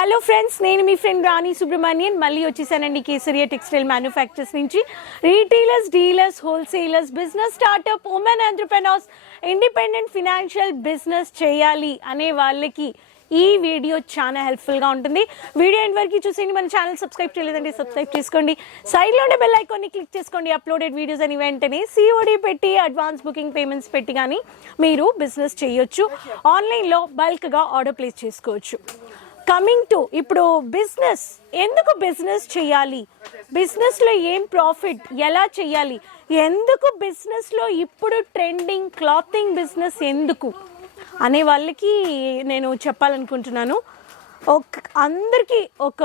Hello friends, నేను మీ friend రాణి సుబ్రహ్మణ్యన్ మళ్ళీ వచ్చేసానండి కేసరియా టెక్స్టైల్ మ్యానుఫ్యాక్చర్స్ నుంచి. Retailers, dealers, wholesalers, business startup, women entrepreneurs, independent financial business చేయాలి అనే వాళ్ళకి ఈ వీడియో చాలా హెల్ప్ఫుల్గా ఉంటుంది. వీడియో ఎండ్ వరకు చూసేయండి. మన ఛానల్ సబ్స్క్రైబ్ చేయలేదండి సబ్స్క్రైబ్ చేసుకోండి. సైడ్లో ఉండే బెల్ ఐకాన్ని క్లిక్ చేసుకోండి. అప్లోడెడ్ వీడియోస్ అని వెంటనే COD పెట్టి అడ్వాన్స్ బుకింగ్ పేమెంట్స్ పెట్టి కానీ మీరు బిజినెస్ చేయొచ్చు. ఆన్లైన్లో బల్క్గా ఆర్డర్ ప్లేస్ చేసుకోవచ్చు. కమింగ్ టు ఇప్పుడు బిజినెస్, ఎందుకు బిజినెస్ చేయాలి, బిజినెస్లో ఏం ప్రాఫిట్, ఎలా చేయాలి, ఎందుకు బిజినెస్లో ఇప్పుడు ట్రెండింగ్ క్లాతింగ్ బిజినెస్ ఎందుకు అనే వాళ్ళకి నేను చెప్పాలనుకుంటున్నాను. అందరికీ ఒక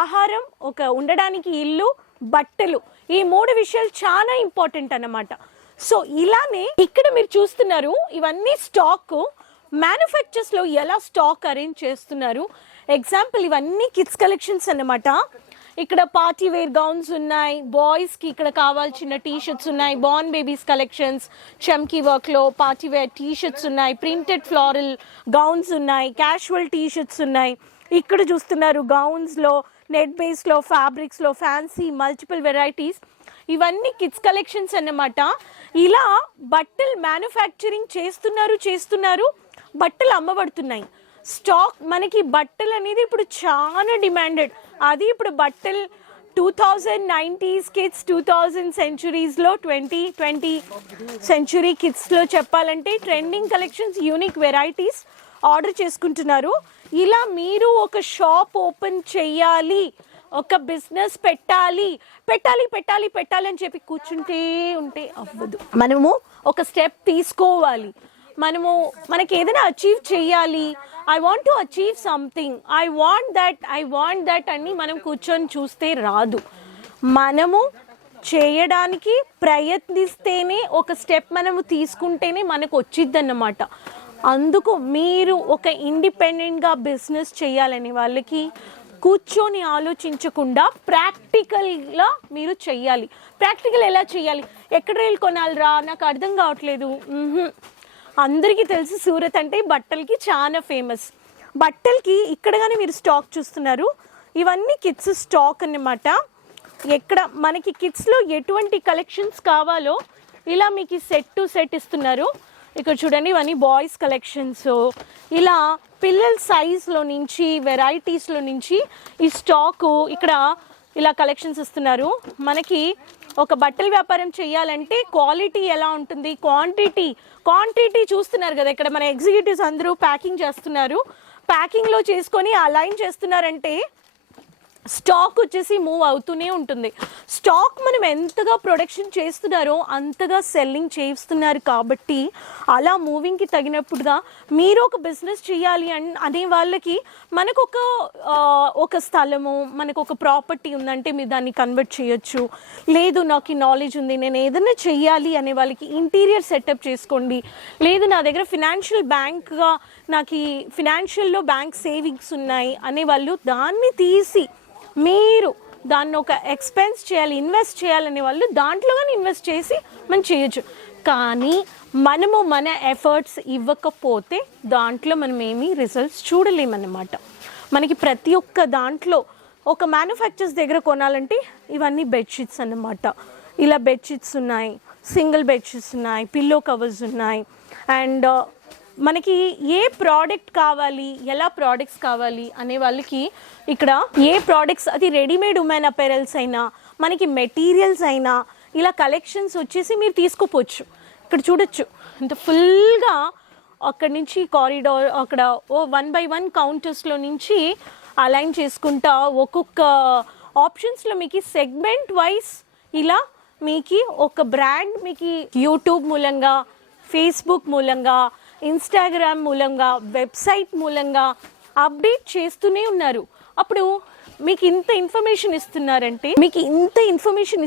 ఆహారం, ఒక ఉండడానికి ఇల్లు, బట్టలు, ఈ 3 విషయాలు చాలా ఇంపార్టెంట్ అన్నమాట. సో ఇలానే ఇక్కడ మీరు చూస్తున్నారు, ఇవన్నీ స్టాక్ మ్యానుఫ్యాక్చర్స్లో ఎలా స్టాక్ అరేంజ్ చేస్తున్నారు. ఎగ్జాంపుల్ ఇవన్నీ కిడ్స్ కలెక్షన్స్ అన్నమాట. ఇక్కడ పార్టీ వేర్ గౌన్స్ ఉన్నాయి, బాయ్స్కి ఇక్కడ కావాల్సిన టీషర్ట్స్ ఉన్నాయి, బార్న్ బేబీస్ కలెక్షన్స్, చమ్కీ వర్క్లో పార్టీ వేర్ టీషర్ట్స్ ఉన్నాయి, ప్రింటెడ్ ఫ్లోరల్ గౌన్స్ ఉన్నాయి, క్యాషువల్ టీషర్ట్స్ ఉన్నాయి. ఇక్కడ చూస్తున్నారు గౌన్స్లో, నెట్ బేస్లో, ఫ్యాబ్రిక్స్లో, ఫ్యాన్సీ మల్టిపుల్ వెరైటీస్, ఇవన్నీ కిడ్స్ కలెక్షన్స్ అన్నమాట. ఇలా బట్టలు మ్యానుఫ్యాక్చరింగ్ చేస్తున్నారు, బట్టలు అమ్మబడుతున్నాయి. స్టాక్ మనకి బట్టలు అనేది ఇప్పుడు చాలా డిమాండెడ్. అది ఇప్పుడు బట్టలు 2090s కిడ్స్, 2000 సెంచురీస్లో, 2020 సెంచురీ కిడ్స్లో చెప్పాలంటే trending collections, unique varieties order చేసుకుంటున్నారు. ఇలా మీరు ఒక షాప్ ఓపెన్ చేయాలి, ఒక బిజినెస్ పెట్టాలి అని చెప్పి కూర్చుంటే ఉంటే అవ్వదు. మనము ఒక స్టెప్ తీసుకోవాలి. మనకి ఏదైనా అచీవ్ చేయాలి. I want to achieve something, I want that అని మనం కూర్చొని చూస్తే రాదు. మనము చేయడానికి ప్రయత్నిస్తేనే, ఒక స్టెప్ మనము తీసుకుంటేనే మనకు వచ్చిద్ది అన్నమాట. అందుకు మీరు ఒక ఇండిపెండెంట్గా బిజినెస్ చేయాలని వాళ్ళకి కూర్చొని ఆలోచించకుండా ప్రాక్టికల్గా మీరు చెయ్యాలి. ప్రాక్టికల్ ఎలా చేయాలి, ఎక్కడ రైలు కొనాలిరా నాకు అర్థం కావట్లేదు. అందరికీ తెలుసు సూరత్ అంటే బట్టలకి చాలా ఫేమస్. బట్టలకి ఇక్కడ కానీ మీరు స్టాక్ చూస్తున్నారు, ఇవన్నీ కిడ్స్ స్టాక్ అన్నమాట. ఎక్కడ మనకి కిడ్స్లో ఎటువంటి కలెక్షన్స్ కావాలో ఇలా మీకు సెట్ ఇస్తున్నారు. ఇక్కడ చూడండి, ఇవన్నీ బాయ్స్ కలెక్షన్స్. ఇలా పిల్లల సైజ్లో నుంచి, వెరైటీస్లో నుంచి ఈ స్టాకు ఇక్కడ ఇలా కలెక్షన్స్ ఇస్తున్నారు. మనకి ఒక బట్టల వ్యాపారం చేయాలంటే క్వాలిటీ ఎలా ఉంటుంది, క్వాంటిటీ చూస్తున్నారు కదా. ఇక్కడ మన ఎగ్జిక్యూటివ్స్ అందరూ ప్యాకింగ్ చేస్తున్నారు. ప్యాకింగ్లో చేసుకొని అలైన్ చేస్తున్నారంటే స్టాక్ వచ్చేసి మూవ్ అవుతూనే ఉంటుంది. స్టాక్ మనం ఎంతగా ప్రొడక్షన్ చేస్తున్నారో అంతగా సెల్లింగ్ చేస్తున్నారు. కాబట్టి అలా మూవింగ్కి తగినప్పుడుగా మీరు ఒక బిజినెస్ చేయాలి అనే వాళ్ళకి మనకు ఒక స్థలము, మనకు ఒక ప్రాపర్టీ ఉందంటే మీరు దాన్ని కన్వర్ట్ చేయొచ్చు. లేదు నాకు ఈ నాలెడ్జ్ ఉంది, నేను ఏదైనా చెయ్యాలి అనే వాళ్ళకి ఇంటీరియర్ సెటప్ చేసుకోండి. లేదు నా దగ్గర ఫినాన్షియల్ బ్యాంక్గా నాకు ఈ ఫినాన్షియల్లో బ్యాంక్ సేవింగ్స్ ఉన్నాయి అనే వాళ్ళు దాన్ని తీసి మీరు దాన్ని ఒక ఎక్స్పెన్స్ చేయాలి, ఇన్వెస్ట్ చేయాలనే వాళ్ళు దాంట్లో కానీ ఇన్వెస్ట్ చేసి మనం చేయొచ్చు. కానీ మనము మన ఎఫర్ట్స్ ఇవ్వకపోతే దాంట్లో మనం ఏమీ రిజల్ట్స్ చూడలేమన్నమాట. మనకి ప్రతి ఒక్క దాంట్లో ఒక మ్యానుఫ్యాక్చర్స్ దగ్గర కొనాలంటే ఇవన్నీ బెడ్షీట్స్ అన్నమాట. ఇలా బెడ్షీట్స్ ఉన్నాయి, సింగిల్ బెడ్షీట్స్ ఉన్నాయి, పిల్లో కవర్స్ ఉన్నాయి. అండ్ మనకి ఏ ప్రోడక్ట్ కావాలి, ఎలా ప్రోడక్ట్స్ కావాలి అనే వాళ్ళకి ఇక్కడ ఏ ప్రోడక్ట్స్, అది రెడీమేడ్ ఉమెన్ అపెరల్స్ అయినా, మనకి మెటీరియల్స్ అయినా ఇలా కలెక్షన్స్ వచ్చేసి మీరు తీసుకోపోవచ్చు. ఇక్కడ చూడొచ్చు ఇంత ఫుల్గా అక్కడి నుంచి కారిడార్, అక్కడ 1 by 1 కౌంటర్స్లో నుంచి అలైన్ చేసుకుంటా ఒక్కొక్క ఆప్షన్స్లో మీకు సెగ్మెంట్ వైజ్ ఇలా మీకు ఒక బ్రాండ్ మీకు యూట్యూబ్ మూలంగా, ఫేస్బుక్ మూలంగా, ఇన్స్టాగ్రామ్ మూలంగా, వెబ్సైట్ మూలంగా అప్డేట్ చేస్తూనే ఉన్నారు. అప్పుడు మీకు ఇంత ఇన్ఫర్మేషన్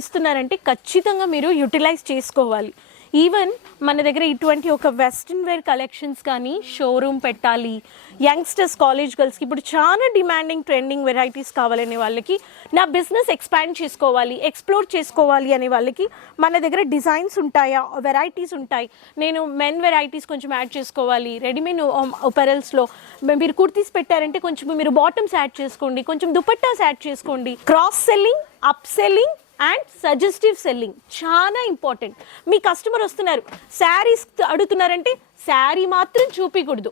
ఇస్తున్నారంటే ఖచ్చితంగా మీరు యూటిలైజ్ చేసుకోవాలి. ఈవెన్ మన దగ్గర ఇటువంటి ఒక వెస్ట్రన్ వేర్ కలెక్షన్స్ కానీ షోరూమ్ పెట్టాలి, యంగ్స్టర్స్ కాలేజ్ గర్ల్స్కి ఇప్పుడు చాలా డిమాండింగ్ ట్రెండింగ్ వెరైటీస్ కావాలనే వాళ్ళకి, నా బిజినెస్ ఎక్స్పాండ్ చేసుకోవాలి, ఎక్స్ప్లోర్ చేసుకోవాలి అనే వాళ్ళకి మన దగ్గర డిజైన్స్ ఉంటాయా, వెరైటీస్ ఉంటాయి. నేను మెన్ వెరైటీస్ కొంచెం యాడ్ చేసుకోవాలి, రెడీమేడ్ అపెరల్స్లో మీరు కుర్తీస్ పెట్టారంటే కొంచెం మీరు బాటమ్స్ యాడ్ చేసుకోండి, కొంచెం దుపట్టాస్ యాడ్ చేసుకోండి. Cross selling, up selling and suggestive selling చాలా ఇంపార్టెంట్. మీ కస్టమర్ వస్తున్నారు, శారీస్ అడుగుతున్నారంటే శారీ మాత్రం చూపించకూడదు.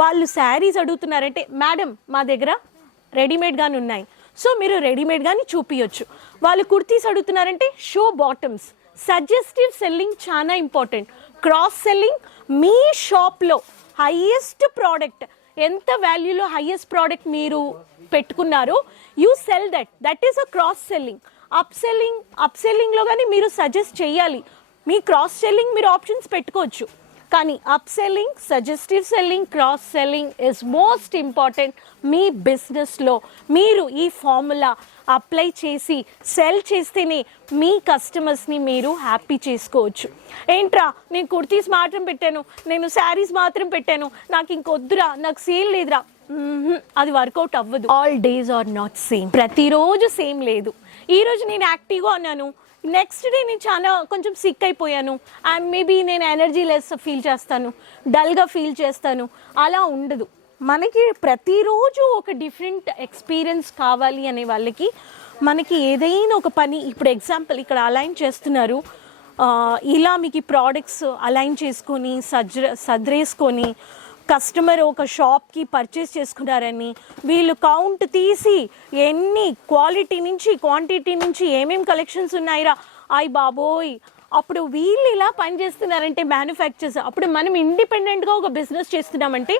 వాళ్ళు శారీస్ అడుగుతున్నారంటే మేడం మా దగ్గర రెడీమేడ్గానే ఉన్నాయి, సో మీరు రెడీమేడ్గాని చూపించచ్చు. వాళ్ళు కుర్తీస్ అడుగుతున్నారంటే షో బాటమ్స్. సజెస్టివ్ సెల్లింగ్ చాలా ఇంపార్టెంట్. క్రాస్ సెల్లింగ్, మీ షాప్లో హైయెస్ట్ ప్రోడక్ట్ ఎంత వాల్యూలో హైయెస్ట్ ప్రోడక్ట్ మీరు పెట్టుకున్నారో you sell that is a cross selling. Up సెల్లింగ్లో కానీ మీరు సజెస్ట్ చేయాలి. మీ క్రాస్ సెల్లింగ్ మీరు ఆప్షన్స్ పెట్టుకోవచ్చు, కానీ up selling, suggestive selling, cross selling is most important. మీ బిజినెస్లో మీరు ఈ ఫార్ములా అప్లై చేసి సెల్ చేస్తేనే మీ కస్టమర్స్ని మీరు హ్యాపీ చేసుకోవచ్చు. ఏంట్రా నేను కుర్తీస్ మాత్రం పెట్టాను, నేను శారీస్ మాత్రం పెట్టాను, నాకు ఇంకొద్దురా, నాకు సేల్ లేదురా, అది వర్కౌట్ అవ్వదు. All days are not same. ప్రతిరోజు సేమ్ లేదు. ఈరోజు నేను యాక్టివ్గా ఉన్నాను, నెక్స్ట్ డే నేను చాలా కొంచెం సిక్ అయిపోయాను, అండ్ మేబీ నేను ఎనర్జీ లెస్ ఫీల్ చేస్తాను, డల్గా ఫీల్ చేస్తాను. అలా ఉండదు. మనకి ప్రతిరోజు ఒక డిఫరెంట్ ఎక్స్పీరియన్స్ కావాలి అనే వాళ్ళకి మనకి ఏదైనా ఒక పని, ఇప్పుడు ఎగ్జాంపుల్ ఇక్కడ అలైన్ చేస్తున్నారు, ఇలా మీకు ఈ ప్రోడక్ట్స్ అలైన్ చేసుకొని సద్రేసుకొని కస్టమర్ ఒక షాప్కి పర్చేస్ చేసుకున్నారని వీళ్ళు కౌంట్ తీసి ఎన్ని క్వాలిటీ నుంచి క్వాంటిటీ నుంచి ఏమేమి కలెక్షన్స్ ఉన్నాయిరా, అయ్ బాబోయ్, అప్పుడు వీళ్ళు ఇలా పనిచేస్తున్నారంటే మ్యానుఫ్యాక్చర్స్, అప్పుడు మనం ఇండిపెండెంట్గా ఒక బిజినెస్ చేస్తున్నామంటే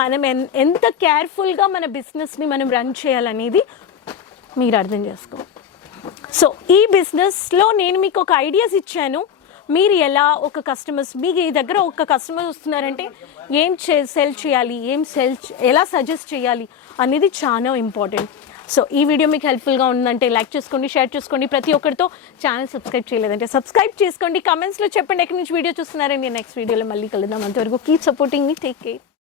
మనం ఎంత కేర్ఫుల్గా మన బిజినెస్ని మనం రన్ చేయాలనేది మీరు అర్థం చేసుకోవాలి. సో ఈ బిజినెస్లో నేను మీకు ఒక ఐడియాస్ ఇచ్చాను. మీరు ఎలా ఒక కస్టమర్స్, మీకు ఈ దగ్గర ఒక కస్టమర్ వస్తున్నారంటే ఏం సెల్ చేయాలి, ఎలా సజెస్ట్ చేయాలి అనేది చాలా ఇంపార్టెంట్. సో ఈ వీడియో మీకు హెల్ప్ఫుల్గా ఉందంటే లైక్ చేసుకోండి, షేర్ చేసుకోండి. ప్రతి ఒక్కరితో ఛానల్ సబ్స్క్రైబ్ చేయలేదంటే సబ్స్క్రైబ్ చేసుకోండి. కమెంట్స్లో చెప్పండి ఎక్కడి నుంచి వీడియో చూస్తున్నారని. నెక్స్ట్ వీడియోలో మళ్ళీ కలుద్దాం. అంతవరకు keep supporting me. Take care.